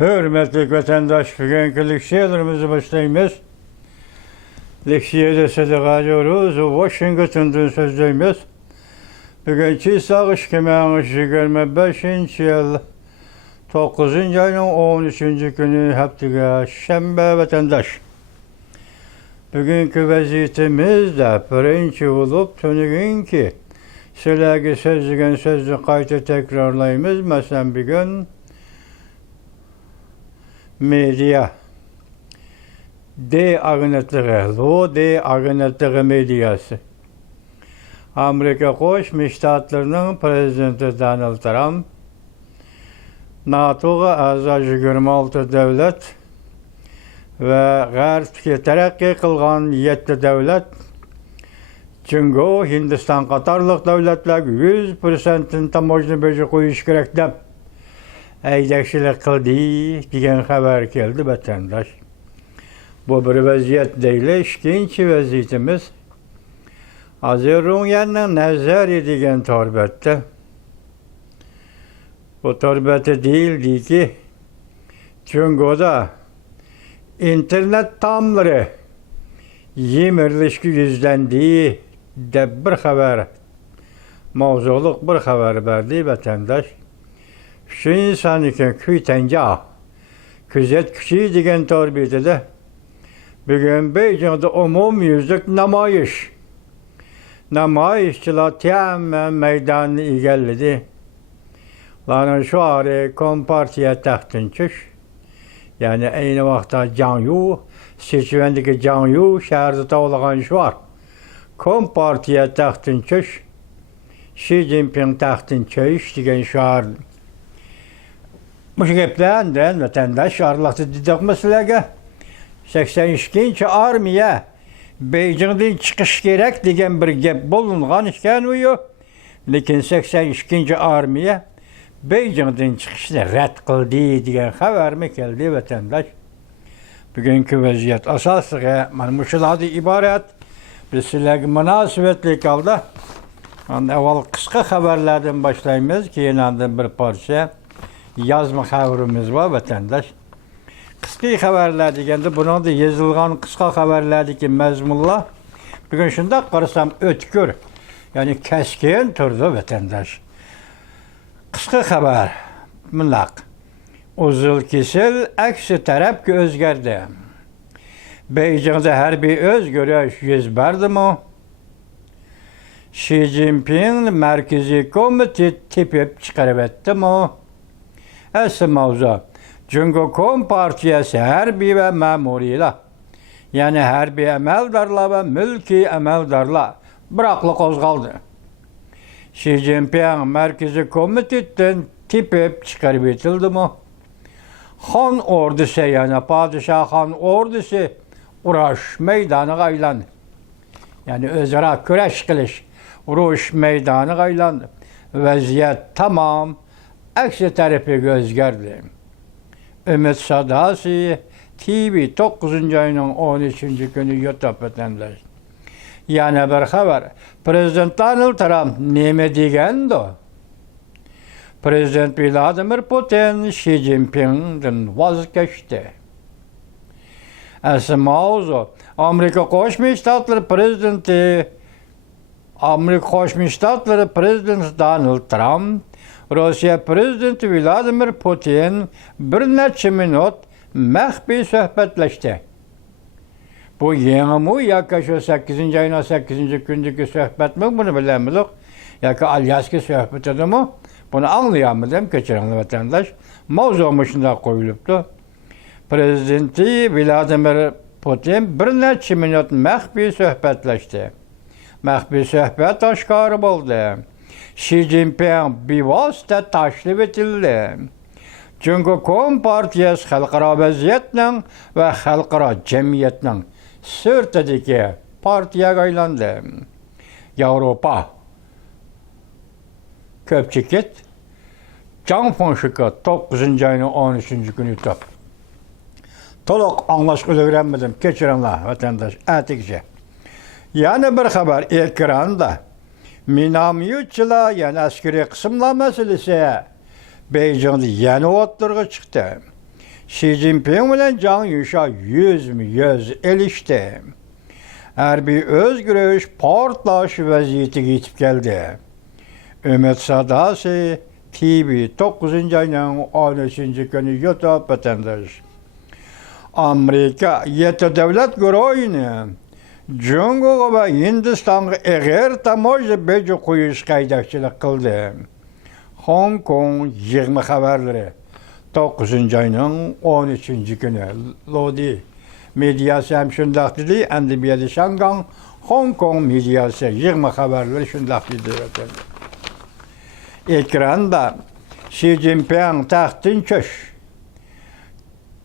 Hürmetli vatandaş, bugünkü leksiyalarımızı başlayımız. Leksiyada sadaka ediyoruz, Washington'dan sözlüğümüz. Bugünkü sağış kemeğiniz 25. yıl 9. ayının 13. günü haftaga şembe vatandaş. Bugünkü vaziyetimiz de birinci olup tönügün ki sizlerge sözlüğün sözlü kayıtı tekrarlayımız. Mesela bugün medya D agenetliği, D agenetliği medyası. Amerika Koşmuş Ştatlarının Prezidenti Donald Trump, NATO'ya a'za 26 devlet ve G'arbga terakki kılgan 7 devlet, çünkü Hindistan Katarlık devletler 100%'in tamojni beji koyuş gerek dep aydakçılık kıldı diyen haber geldi vatandaş. Bu bir vaziyet değil, ikinci vaziyetimiz Azerbaycan'ın nazari diyen torbette. Bu torbette değildi ki, çünkü o da internet tamları yemirlişki yüzlendiği de bir haber, mavzuluk bir haber verdi vatandaş. Şu insan iken küytenca, küzet küçüğü diyen torbette de bugün Beijing'de umum yüzlük namayışçılar tamamen meydanını egelledi. Lan şu araya Kompartiya taxtınçış, yani aynı vaxtda Canyu, seçmendeki Canyu şehirde tavlagan şu var. Kompartiya taxtınçış, Xi Jinping taxtınçış diyen şehir. Bu geplerden vatandaş arlaktı dedik meselege. 82. armiya Beijing'den çıkış gerek diyen bir gep bulungan işken uyu. Lekin 82. armiya Beijing'den çıkışını red kıldı diyen haber mi geldi vatandaş? Bugünkü vaziyet asasıga manmuşuladı ibaret. Biz sizlerge münasebetli kaldı. Evvel kısa haberlerden başlayımız ki yeniden bir parça yazma haberimiz var vatandaş. Kısa haberler degende bunun da yazılgan kısa haberler ki mezmunla bugün şunda karısam ötkür, yani keskin turdu vatandaş. Kısa haber mınlaq. Uzul kesil aksi taraf ki özgerdi. Beijing'de her bir özgürlüş yüz verdi mi? Xi Jinping merkezi komite tipip çıkarıp etti mi? Asıl mavzu. Çünkü Kompartiyası harbiy ve memuriyla, yani harbiy emeldarla ve mülki emeldarla bıraklı kozgaldı. Xi Jinping merkezi komiteden tipip çıkarıp etildi mi? Han ordusu, yani padişah han ordusu uğraş meydanı aylandı. Yani özara küreş kılış uğraş meydanı aylandı. Vaziyet tamam aksi tarafı özgerdi. Ümit Sadasi TV 9. ayının 13. günü YouTube vatandaş. Yani bir haber. Prezident Donald Trump neme degendi? Prezident Vladimir Putin Xi Jinping'den vazgeçti. Asıl mavzu Amerika Koşmuş Ştatları Prezidenti Donald Trump, Rusya Prezidenti Vladimir Putin bir neçe minut mehbi söhbetleşti. Bu yeni mi ya şu 8. ayın 8. gündeki söhbet mi bunu bilemedik. Ya ki Alyaski söhbet idi mi bunu anlayamadım geçen vatandaş. Mavzumusunda koyuluptu. Prezidenti Vladimir Putin bir neçe minut mehbi söhbetleşti. Mehbi söhbet aşkarı oldu. Xi Jinping bivasıta taşrif etildi. Çünkü Kompartiyası halkara vaziyetinin ve halkara cemiyetinin sırtındaki partiye aylandı. Avrupa köpçükit Can Fonşika 9. ayının 13. günü top. Toluk anlaşık öğrenmedim. Geçirenler vatandaş. Etikçe. Yani bir haber ekranda minamyutçılar, yani askeri kısımlar meselesi Beijing'de yeni otlarga çıktı. Xi Jinping bilen Can Yuşa yüz elişti. Hərbi özgürlük partlaş vəziyyəti geçip geldi. Ümit Sadası TV 9. ayının 13. günü YouTube vatandaş. Amerika yeti devlet güroyunu Cungo ve Hindistan'a eğer tamoyla bece koyuş kaydakçılık kıldı. Hong Kong 20 haberleri 9. ayının 13. günü Lodi medyası hem şundak dedi, endi bir yedi Şangan Hong Kong medyası 20 haberleri şundak dedi. Ekranda Xi Jinping tahtın köş.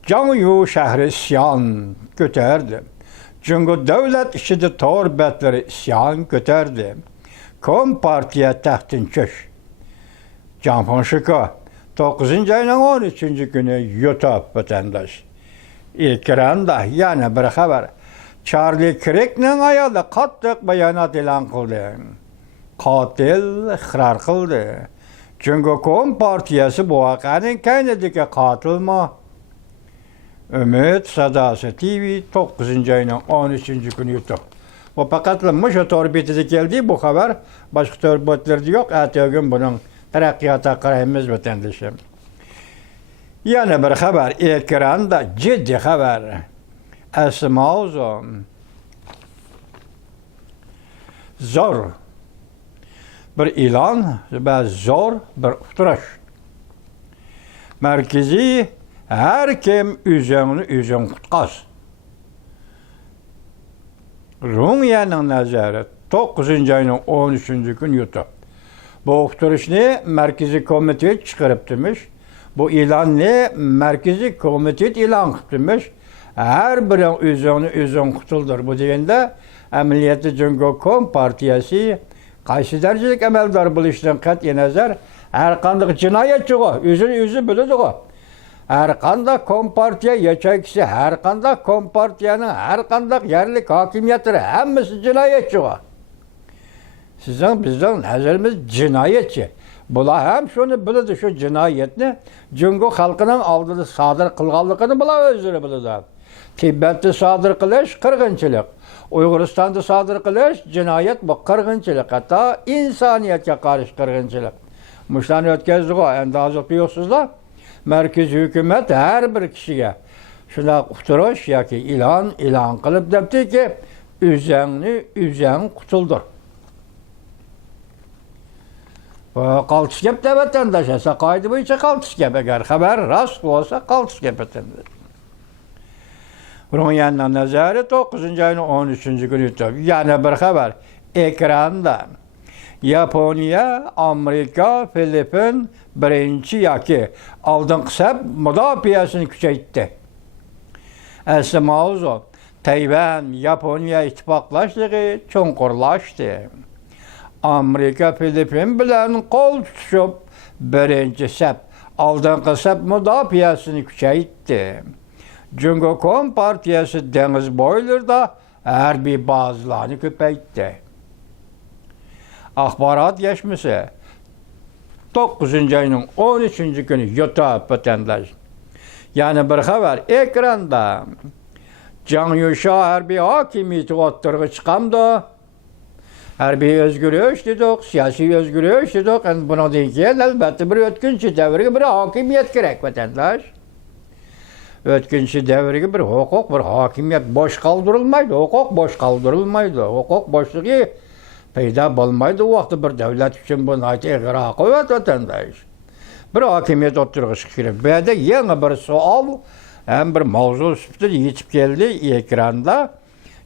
Canyu şehri isyan götürdü. Çünkü devlet işidi torbetleri isyan götürdü. Kompartiya tahtın köş. Canpon Şıkı 9. ayının 13. günü YouTube vatandaş. Ekranda yani bir haber. Charlie Kirk'nin ayalı kattık bayanat ilan kıldı. Katil ihrar kıldı. Çünkü Kompartiyası bu vakanın kendideki katılma. Ümit Sadası TV 9. ayının 13. günü YouTube. Bu pakatlanmış o torbetide geldi bu haber. Başka torbetlerde yok. Ertesi gün bunun terakkiyata karayımız vatandaşım. Yani bir haber ekranda ciddi haber. Esma uzun. Zor. Bir ilan ve zor bir uhturaş. Merkezi her kim üzün kutkas. Rumiye'nin nazarı 9. ayının 13. gün YouTube. Bu uhturaş ne? Merkezi komite çıkarıp demiş. Bu ilan ne? Merkezi komite ilan kutmuş. Her birin üzün kutuldur. Bu deyende Emniyeti Cumhuriyet Kompartiyası qaysi derecelik əməldar bu işdən qəti nəzər, hər qandıq cinayətçi o, üzü bilidir o. Hər qandaq kompartiya yeçəkisi, hər qandaq kompartiyanın hər qandaq yerlik hakimiyyətləri, həmmisi cinayətçi o. Bizden nəzərimiz cinayətçi. Bula hem şunu bilidir, şu cinayetini, Cungo halkının aldığı sadır kılğanlıqını bula özleri bilidir. Tibbet'te sadır kılış, kırgınçılık. Uyguristan'da sadır kılış, cinayet bu kırgınçılık. Hatta insaniyete karşı kırgınçılık. Muştan ötkezdik o, en daha zıplıyorsunuzlar. Merkez hükümet her bir kişiye şuna uhturaş ya ki ilan kılıp depti ki üzen kutuldur. Kaltış gep de vatandaş esa kaydı boyunca kaltış gep eğer haber rast olsa kaltış gep vatandaş. Bunun yanına nazarı 9. ayının 13. günü yani bir haber ekranda Japonya, Amerika, Filipin birinci yaki aldın kısap müdafiyasını küçeytti. Esma o Tayvan, Japonya ittifaklaştığı çonkurlaştı. Amerika, Filipin bilen kol tutuşup birinci sep aldın kısap müdafiyasını küçeytti. Cumhuriyet Kompartiyası deniz boylarda harbi bazılarını köpeytti. Akbarat geçmesi 9. ayının 13. günü YouTube vatandaş. Yani bir haber ekranda Can Yuşa harbi hakimiyeti oturgu çıkamdı. Harbi özgürlük dedik, siyasi özgürlük dedik. Yani buna deyken elbette bir ötkünçü devrige bir hakimiyet gerek vatandaş. Ötkünçü devrige bir hukuk, bir hakimiyet boş kaldırılmaydı. Hukuk boş kaldırılmaydı. Hukuk boşluğu peyda bulmaydı. O vakti bir devlet için bunu ait eğra kuvvet vatandaş. Bir hakimiyet oturgusu kirip. Beyde yeni bir sual hem bir mavzu süptür yetip geldi ekranda.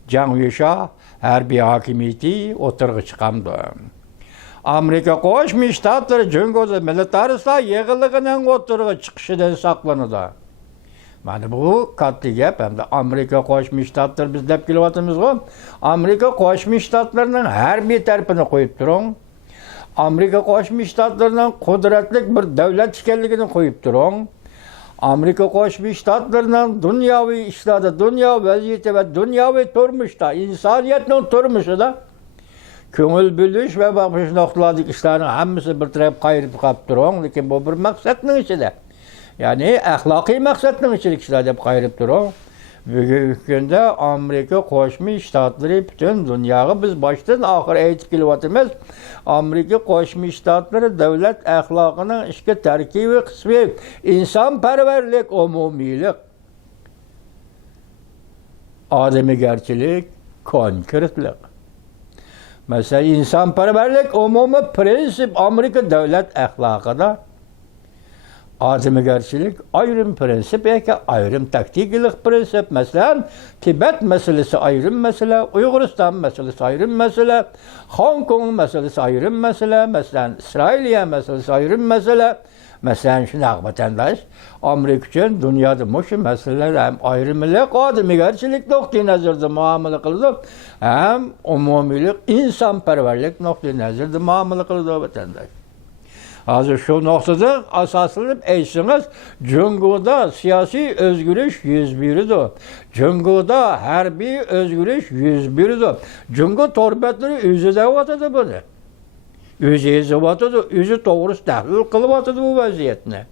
Can Yuşa harbi hakimiyeti oturgu çıkamdı. Amerika Koşmuş Ştatları Cumhuriyeti militaristler yığılığının oturgu çıkışından saklanıdı. Yani bu katlı gep hem de Amerika Koşmuş Ştatları biz dep kilovatımız o. Amerika Koşmuş Ştatlarının her bir tarafını koyup durun. Amerika Koşmuş Ştatlarının kudretlik bir devlet işgalliğini koyup durun. Amerika Koşmuş Ştatlarının dünyavi işlerde, dünya vaziyeti ve dünyavi turmuşta, insaniyetin turmuşu da köngül bülüş ve bakmış noktaladık işlerin hepsi bir taraf kayırıp kaptırın. Lakin bu bir maksatın içinde. Yani ahlaki maksatның içerikçiler dep kayırıp durur. Bugünkü günde Amerika Qo'shma Shtatlari bütün dünyayı biz baştan ahir aytib kelyapmiz. Amerika Qo'shma Shtatlari davlat axloqining ishga tarkibiy qismi insonparvarlik, umumiylik, odamgarchilik, konkretlik. Mesela insonparvarlik umumiy prinsip Amerika davlat axloqida. Ademgarchilik ayrım prensip yoki ayrım taktiklik prensip. Mesela Tibet meselesi ayrım mesele, Uyg'uriston meselesi ayrım mesele, Hong Kong meselesi ayrım mesele, mesela İsrailiya meselesi ayrım mesele. Mesela şunaq vatandaş Amerika üçün dünyada muşu meseleler hem ayrımlık, ademgarchilik noqtai nazarda muomala qildi, hem umumilik, insonparvarlik noqtai nazarda muomala qildi vatandaş. Hazır şu noktada asaslanıp eysiniz, Cungu'da siyasi özgürlük 101'dir. Cungu'da harbiy özgürlük 101'dir. Cungu torbetleri üzü devatıdır bunu. Üzü izavatıdır, üzü doğrusu tahlil kılıvatıdır bu vaziyetine.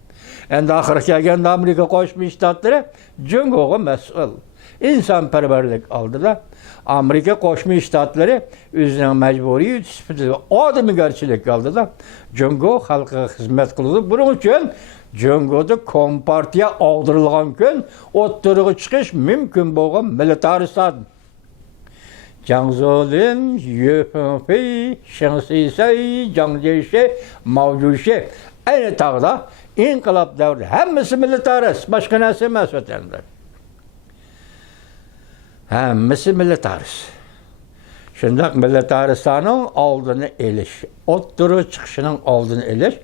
Endi ahir kelgende Amerika Qo'shma Shtatlari Cungu'ga mas'ul. İnsanparvarlik aldılar. Amerika Qo'shma Shtatlari o'zining majburiy sifatida odamgarchilik aldılar. Jungo xalqiga xizmat qildi. Buning uchun Jungoda kompartiya og'dirilgan kun o'ttirg'i chiqish mumkin bo'lgan militaristlar Jiang Zemin, Yu Pengfei, Sheng Sisai, Jiang Jieshi, Mao Zedong ayni taqda inqilob davri hammasi militarist, boshqa narsa emas vatandaş. Hammasi militarist. Shundaq militaristlarning oldini elish, o'ttirib chiqishining oldini elish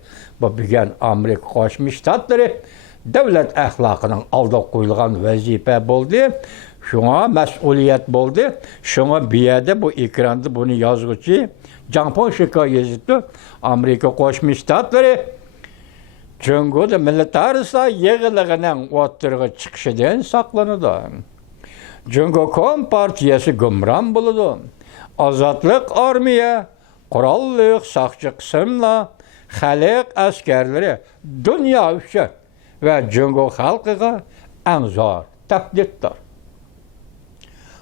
bu bugun Amerika Qo'shma Shtatlari davlat axloqining oldiga qo'yilgan vazifa bo'ldi. Shunga mas'uliyat bo'ldi. Shunga bu yerda bu ekranda buni yozuvchi Janpon Shiko yozibdi. Amerika Qo'shma Shtatlari Jungoda militaristlar yig'iligining o'ttirib chiqishidan saqlanadi. Jungo Kompartiyasi gumron bo'ladi. Ozodlik armiya, qurolliq saqchi qismlar, xalq askarlari dunyo uchun va Jungo xalqiga eng zo'r tahdiddir.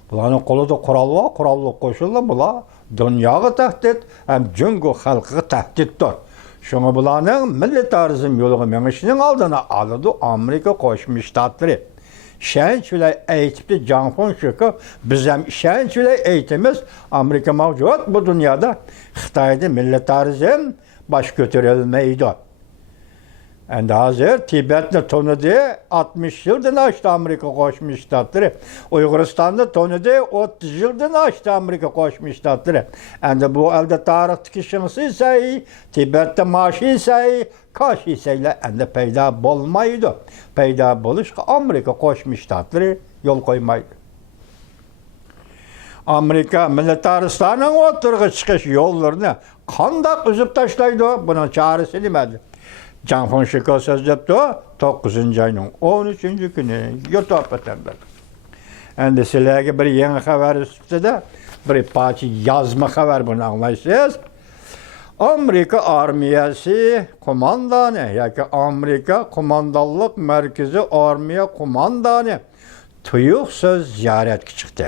Bularning qo'lida qurol bor, qurolli qo'shinlar bular dunyoga tahdid, ham Jungo xalqiga tahdiddir. Shunga bularning militarizm yo'liga menishining oldini oladi Amerika Qo'shma Shtatlari. İşenç bile eğitimde Janpon Shiko, biz hem işenç bile eğitimiz Amerika mevcut bu dünyada Xitay'da militarizm baş götürülmeydi. Endi hazır Tibet'ni tonudu 60 yıldan açtı Amerika Qo'shma Shtatlari. Uyg'uristonda tonudu 30 yıldan açtı Amerika Qo'shma Shtatlari. Endi bu elde tarixdagi Shang Tibet'te Mashi Kashi endi paydo bo'lmaydi. Paydo bo'lishga Amerika Qo'shma Shtatlari yo'l qo'ymaydi. Amerika militaristlarning o'tirg'i chiqish yo'llarini qanday uzib tashlaydi? Buning chorasi nimada? Janpon Shiko so'z debdi, 9-oyning 13 kuni YouTube vatandaş. Endi sizlarga bir yangi xabar ustida bir parcha yozma xabar buni anglaysiz. Amerika armiyasi qo'mondoni yoki Amerika qo'mondonlik markazi armiya qo'mondoni tuyuqsiz ziyoratga chiqdi.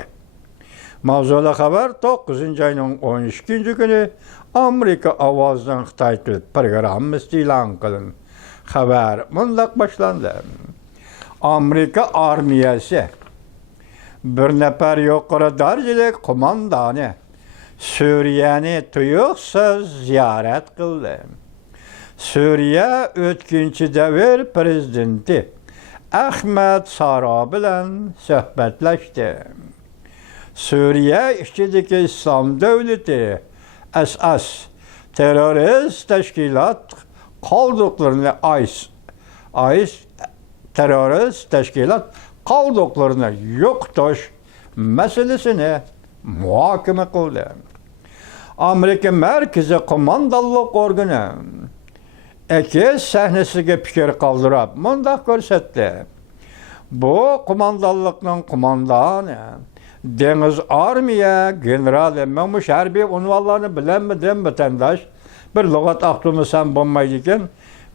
Mavzuli xabar 9-oyning 12 kuni Amerika ovozidan Xitoy tili programmasi e'lon qilindi. Xabar bundoq boshlandi. Amerika armiyasi bir nafar yuqori darajali qo'mondoni Suriyani tuyuqsiz ziyorat qildi. Suriya o'tkinchi davr prezidenti Ahmad Saro bilan suhbatlashdi. Suriya ichidagi Islom davlati asas terörist tashkilot qoldiqlarini IS terörist tashkilot qoldiqlarini yo'qotish masalasini muhokama qildi. Amerika Markaziy qo'mondonlik organi Ekiz sahnasiga fikr qoldirib, mundaq ko'rsatdi. Bu qo'mondonlikning qo'mondoni Deniz Armiya generali, men bu harbiy unvonlarni bilanmidim vatandaş. Bir lug'at aqtılmasam bo'lmaydi ekan.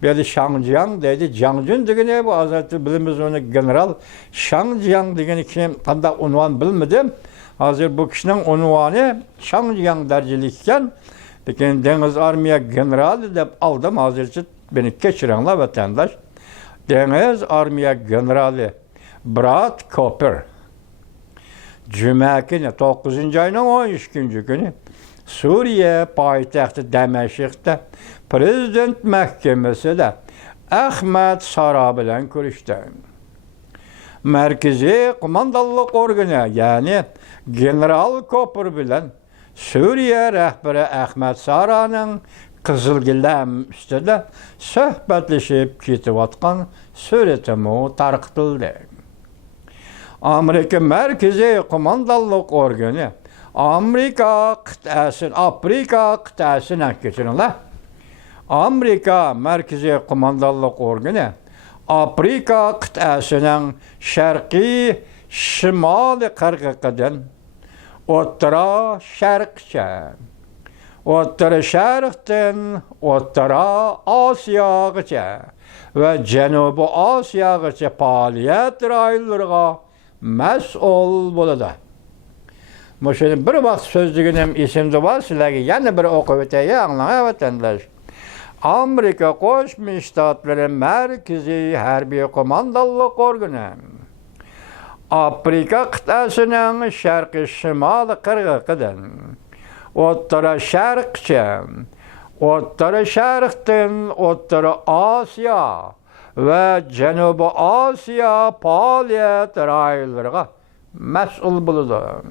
Böyle Şangjiang deydi. Jangjun degene bu azatı bilimiz onu general Şangjiang degeni kim qanday unvan bilmedim. Hazır bu kişinin unvanı Şangjiang derecelikken lekin Deniz Armiya generali deb aldım. Hazırçı beni keçirenler vatandaş. Deniz Armiya generali Brad Cooper. Cuma günü 9. ayının 12. günü Suriye payitaxtı Demeşik'te Prezident Mahkemesi'de Ahmet Sara bilen görüştü. Merkezi Kumandanlık Organı yani General Cooper bilen Suriye rehberi Ahmet Sara'nın Kızılgilem üstüde söhbetleşip ketivatkan suretimi tarqıtıldı. Amerika Merkezi Kumandanlık Organı Amerika kıtasına geçirinler. Amerika Merkezi Kumandanlık Organı Afrika kıtasının şarkı şimali kırgıkıdan Ottara şarkça, Ottara şarktan Ottara Asya'gıça ve Cenubu Asya'gıça faaliyet raylarına mas'ul boladı. Mesela bir vaqt sözlüğünüm isimde var, sizlerge yana bir okup öteyi anlaya vatandaş. Amerika Qo'shma Shtatları Merkezi Harbiy Komandanlık Organı Afrika kıtasının şarkı şimali kırgıkıdan Ottara şarkça, Ottara şarktan Ottara Asya ve Cenubu Asya faaliyet raylarına mas'ul buludu.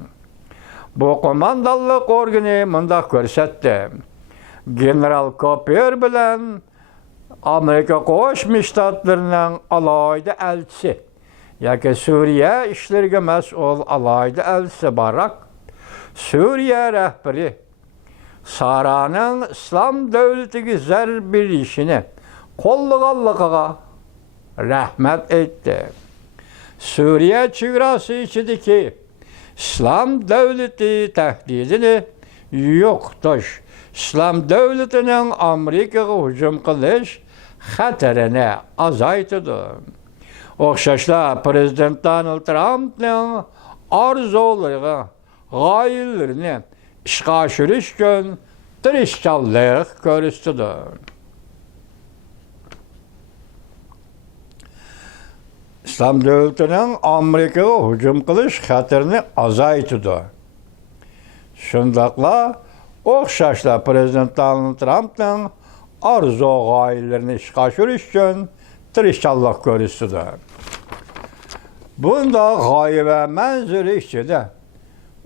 Bu komandanlık organı mındak görsetdi. General Cooper bilen Amerika Qo'shma Shtatlarının alayda elçisi, yoki Suriye işlerine mas'ul alayda elçisi barak Suriye rehberi Sara'nın İslam devletiga zar bir işini qo'llaganligiga rahmat aytdi. Suriye chegarasi ichidagi İslam devleti tehdidini yo'qotish, İslam devletinin Amerika'ya hücum qilish xatarini azaytidi. O'xshashla Prezident Donald Trump'ning orzulariga, g'oyalarini ishga oshirish uchun tirishchanlik ko'rsatdi. İslam devletinin Amerika'ya hücum qilish xatarini azaytidi. Shundaqla o'xshashla Prezident Donald Trump'ning orzu g'oyalarini ishga oshirish uchun tirishchanlik ko'rsatdi. Bunda g'oya ve manzuri ichida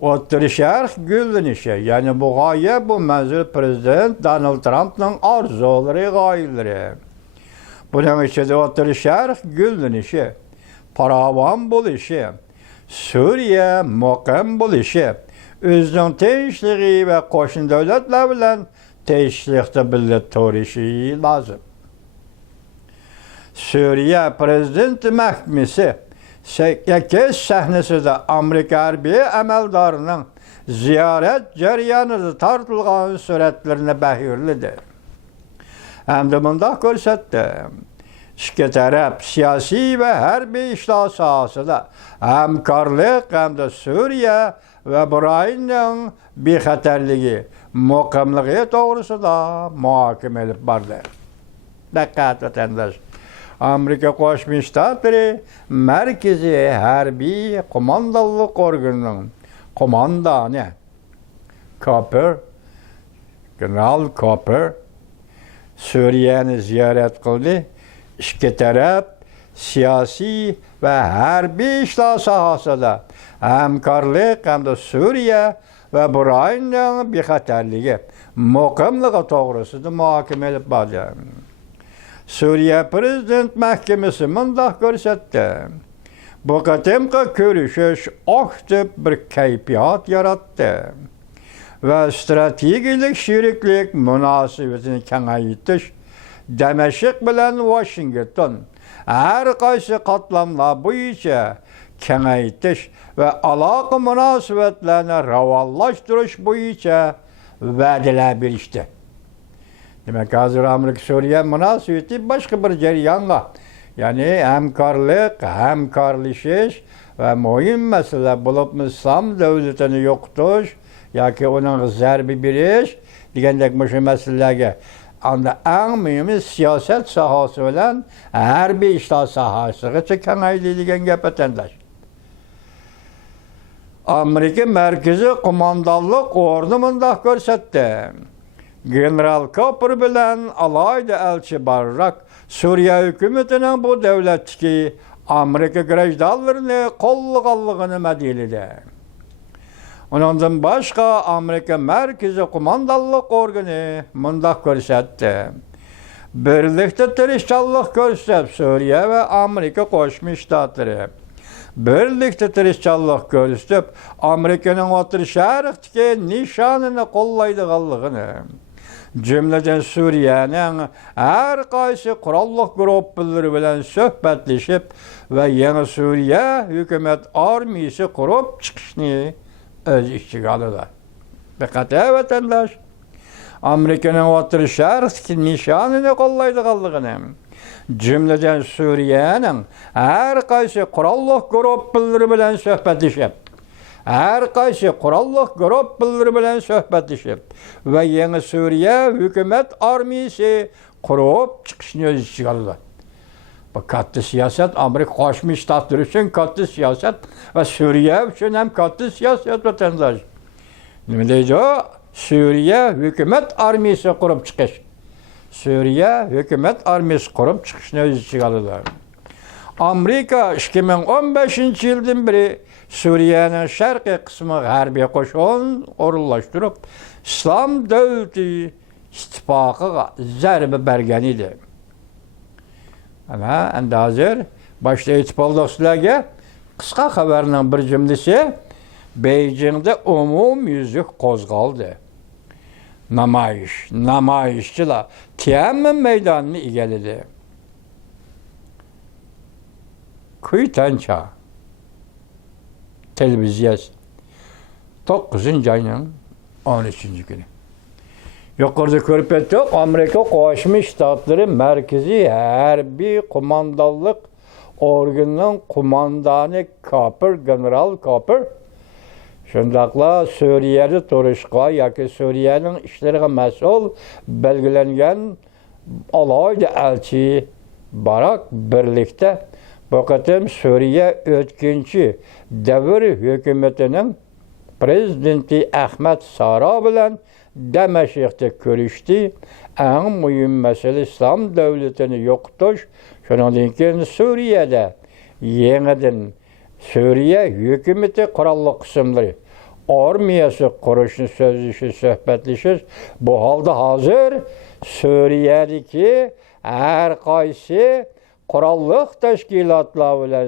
O'rta Sharq gullanishi, ya'ni bu g'oya, bu manzur Prezident Donald Trump'ning orzulari, g'oyalari. Buning ichida O'rta Sharq gullanishi, farovon bo'lishi, Suriye muqim bo'lishi, o'zining tinchligi ve qo'shni davlatlar bilan tinchlikda birga turishi lozim. Suriye Prezident Mahkemesi 8 sahnesinde Amerika harbiy amaldarının ziyaret jarayonida tartilgan suratlarini bahirledi. Hem de bunda ko'rsatdi. İki taraf siyasi ve harbiy ishlar sohasida hamkorlik hamda Suriye ve Bahraynning bexatarligi, muqimligi to'g'risida muhokama olib bordi. Diqqat vatandosh. Amerika Qo'shma Shtatları Merkezi Harbiy Komandanlık Organı'nın komandanı Cooper, General Cooper Suriye'ni ziyaret kıldı. İki taraf siyasi ve harbiy ishlar sohasida hamkorlik hamda Suriye ve Bahraynning bexatarligi, muqimligi to'g'risida muhokama olib bordi. Suriye Prezident Mahkemesi mındak ko'rsatdi. Bu qatimqi ko'rishish aktiv bir kayfiyat yarattı ve stratejik şeriklik münasebetini kengaytish Demeşik bilen Washington her qaysi qatlamlar bo'yicha kengaytish ve aloqa münasebetlerini ravallashtirish bo'yicha va'dalar berishdi. Demek hazır Amerika-Suriye münasebeti başka bir jarayonga, yani hemkarlaşış ve mühim mesele bulup İslam devletini yo'qotish yoki uning zarbi berish degandek şu meselelerge anda en mühimi siyaset sahası bilan harbiy ishlar sohasigacha kengaydi degan gap vatandosh. Amerika Merkezi Kumandanlık Ordu mındak ko'rsatdi. General Kapır bilan alayda elçi barrak Suriye hükümetinin bu devletki Amerika grajdanlarini qo'llaganligini madilidi. Ondan başka Amerika Merkezi Kumandanlık Organı mındak ko'rsatdi. Birlikte tirishchanlik ko'rsatib Suriye ve Amerika Qo'shma Shtatlari birlikte tirishchanlik ko'rsatib Amerikanın O'rta Sharqdagi nishonini qo'llaydiganligini, jumladan Suriye'nin her qaysi qurolliq guruhlari bilan suhbatlashib ve yangi Suriye hükümet armiyasi qurib chiqishni öz ichiga oladi. Diqqat vatandosh, Amerikanın O'rta Sharqdagi nishonini qo'llaydiganligini, jumladan Suriye'nin her qaysi qurolliq guruhlari bilan suhbatlashib ve yeni Suriye hükümet armiyasi qurib chiqishni o'z ichiga oladi. Bu katta siyaset, Amerika Qo'shma Shtatlari uchun katta siyaset ve Suriye uchun ham katta siyaset vatandosh. Nima deydi o? Suriye hükümet armiyasi qurib chiqish. Suriye hükümet armiyasi qurib chiqishni o'z ichiga oladi. Amerika 2015 yıldan beri Suriye'nin şarkı kısmı harbiy qo'shin o'rinlashtirib İslam Devleti ittifoqiga zarba bergan edi. Ana endi hozir boshda aytib oldik sizlarga qisqa xabarning bir jumlasi Beijingda umumyuzlik qo'zg'aldi. Namoyishchilar Tiananmen maydonini egalladi. Kuytancha televiziyasi 9 ayning 13 günü. Yukarıda ko'rib o'tdik, Amerika Qo'shma Shtatlari Markaziy harbiy qo'mondonlik organining qo'mondoni General Kapır shundaqla Suriyada turishga yoki Suriyaning ishlariga mas'ul belgilangan alayda elchi barak birlikte bu qatim Suriye o'tkinchi davr hukumatining prezidenti Ahmed Sara bilan Damashqda ko'rishdi. Eng muhim mesele İslam devletini yo'qotish. Shundan keyin Suriyada yangidan Suriye hükümeti qurolli qismlari armiyasi qurishni suhbatlashish. Bu holda hozir Suriyadagi har qaysi qurolli tashkilotlar bilan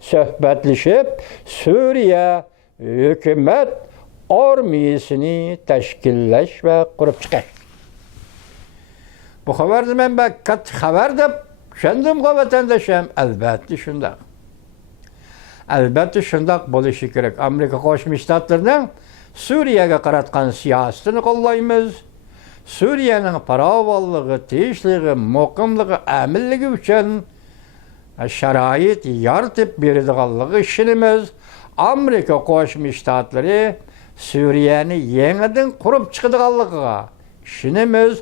suhbatlashib Suriye hükümet armiyasini tashkillash ve qurib chiqish. Bu xabarni men katta xabar deb tushundim vatandoshim. Albatta shunday. Albatta shunday bo'lishi kerak. Amerika Qo'shma Shtatlarining Suriyaga qaratgan siyosatini qo'llaymiz. Suriye'nin farovonligi, tinchligi, muqimligi, aminligi uchun sharoit yaratib beradiganligi ishonamiz. Amerika Qo'shma Shtatlari Suriyani yangidan qurib chiqadiganligiga ishonamiz.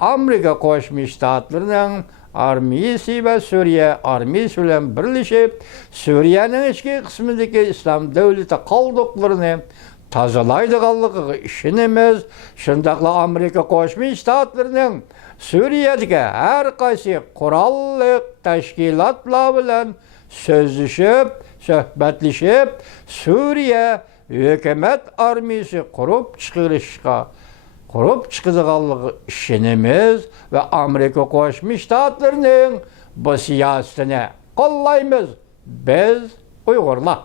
Amerika Qo'shma Shtatlarining armiyasi ve Suriye armiyasi bilan birlashib Suriyening ichki qismidagi İslam devleti qoldiqlarini tozalaydiganligiga ishonamiz. Shundaqla Amerika Qo'shma Shtatlarining Suriyadagi har qaysi qurolli tashkilotlar bilan suhbatlashib Suriye hükümet armiyasi qurib chiqadiganligiga ishonamiz ve Amerika Qo'shma Shtatlarining bu siyosetini qo'llaymiz biz Uyg'urlar.